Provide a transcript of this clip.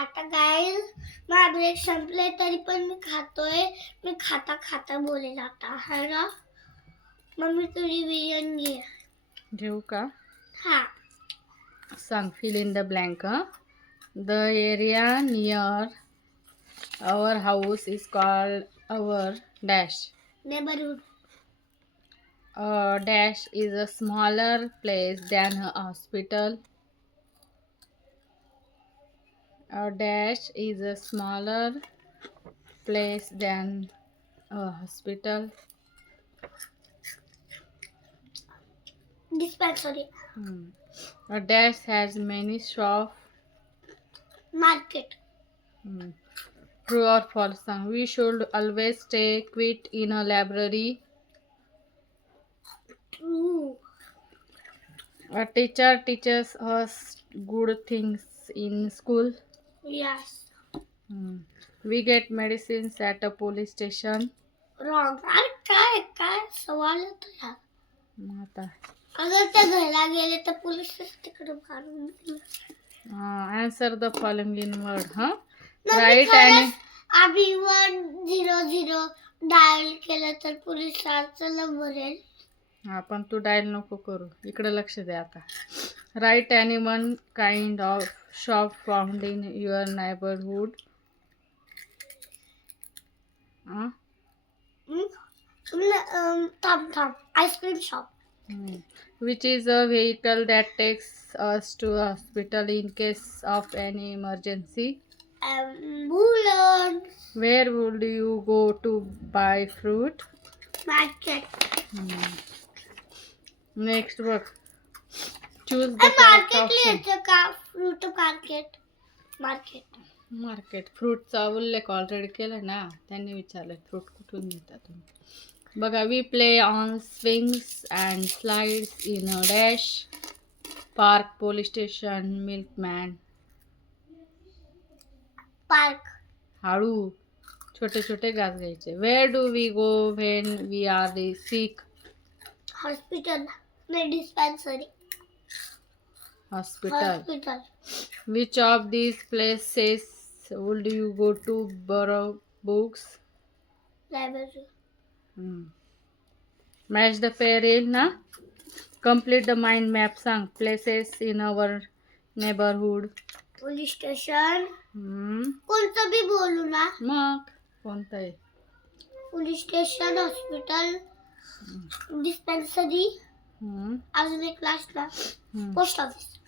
आता काय माझा ब्रेक संपले तरी पण मी खातोय. मी खाता खाता बोलेल आता. है ना? मम्मी तुझी बिर्याणी घे. घेऊ का? हा. सांग fill in the blank the area near our house is called our dash neighbourhood dash is a smaller place than a hospital a dash is a smaller place than a hospital. Dispensary. Hmm. A dash has many shops. Market. Hmm. True or false? We should always stay quit in a library. True. A teacher teaches us good things in school. Yes Hmm. We get medicines at a police station. Wrong अरे काय काय सवाल होता यार मग आता. अगर ते घरला गेले तर पोलीस तिकडे मारून दिलं. Answer the following in word हां मग राईट खरंच आणि आम्ही वन झिरो झिरो डायल केलं तर पोलिसांचं नंबर येईल. हा पण तू डायल नको करू. इकडे लक्ष दे आता. राईट आणि one kind of shop found in your neighbourhood थांब ice cream shop which is a vehicle that takes us to hospital in case of any ambulance where would you go to buy fruit market next बघ choose market का? Fruit market market market फ्रूटचा उल्लेख already केला ना? त्यांनी विचारलं fruit कुठून घेता तुम्ही? बघा we play on swings and slides in a dash park police station milkman park हाळू छोटे छोटे घास घ्यायचे. Where do we go when we are the sick hospital नाही dispensary hospital hospital which of these places would you go to borrow books library match the pair येईल ना complete the mind map सांग places in our neighbourhood police station कोणतं बी बोलू ना? मग कोणतं आहे police station hospital dispensary Hm. Also nicht gleich klar. Hm. Buchstabe ist.